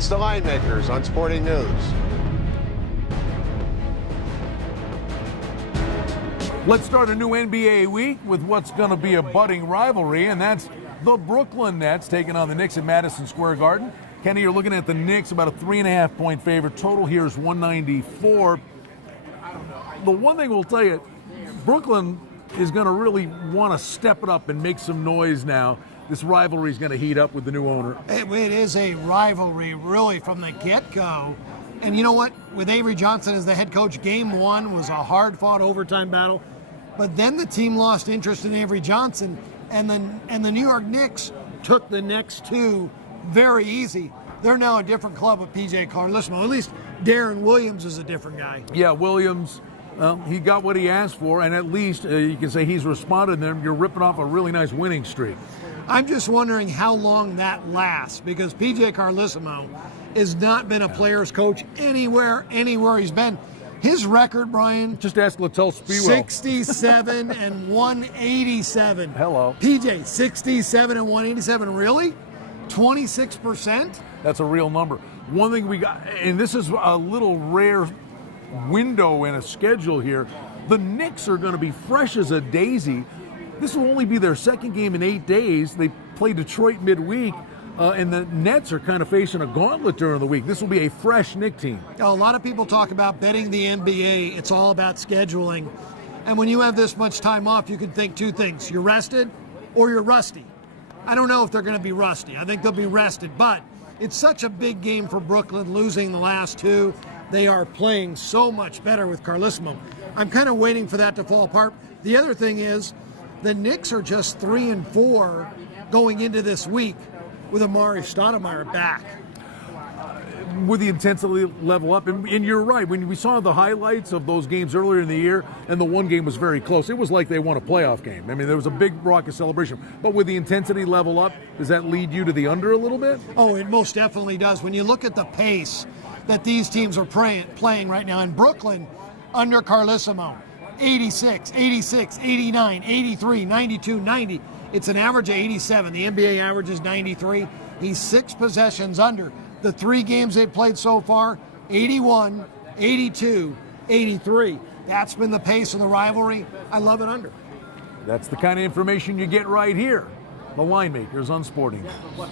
It's the Line Makers on Sporting News. Let's start a new NBA week with what's going to be a budding rivalry, and that's the Brooklyn Nets taking on the Knicks at Madison Square Garden. Kenny, you're looking at the Knicks, about a 3.5-point favorite. Total here is 194. The one thing we'll tell you, Brooklyn is going to really want to step it up and make some noise now. This rivalry is going to heat up with the new owner. It is a rivalry, really, from the get-go. And you know what? With Avery Johnson as the head coach, game one was a hard-fought overtime battle. But then the team lost interest in Avery Johnson, and the New York Knicks took the next two very easy. They're now a different club with P.J. Carlesimo. At least Darren Williams is a different guy. Yeah, Williams, he got what he asked for, and at least you can say he's responded there. You're ripping off a really nice winning streak. I'm just wondering how long that lasts, because P.J. Carlesimo has not been a player's coach anywhere he's been. His record, Brian, just ask Littell Spiewell. 67 and 187. Hello. PJ, 67 and 187. Really? 26%? That's a real number. One thing we got, and this is a little rare window in a schedule here, the Knicks are going to be fresh as a daisy. This will only be their second game in 8 days. They play Detroit midweek. And the Nets are kind of facing a gauntlet during the week. This will be a fresh Knick team. A lot of people talk about betting the NBA. It's all about scheduling. And when you have this much time off, you can think two things. You're rested or you're rusty. I don't know if they're going to be rusty. I think they'll be rested. But it's such a big game for Brooklyn, losing the last two. They are playing so much better with Carlesimo. I'm kind of waiting for that to fall apart. The other thing is the Knicks are just 3-4 going into this week, with Amari Stoudemire back. With the intensity level up, and you're right, when we saw the highlights of those games earlier in the year, and the one game was very close, it was like they won a playoff game. I mean, there was a big raucous celebration. But with the intensity level up, does that lead you to the under a little bit? Oh, it most definitely does. When you look at the pace that these teams are playing right now, in Brooklyn, under Carlesimo, 86, 86, 89, 83, 92, 90. It's an average of 87. The NBA average is 93. He's 6 possessions under. The 3 games they've played so far, 81, 82, 83. That's been the pace of the rivalry. I love it under. That's the kind of information you get right here. The Line Makers on Sporting News.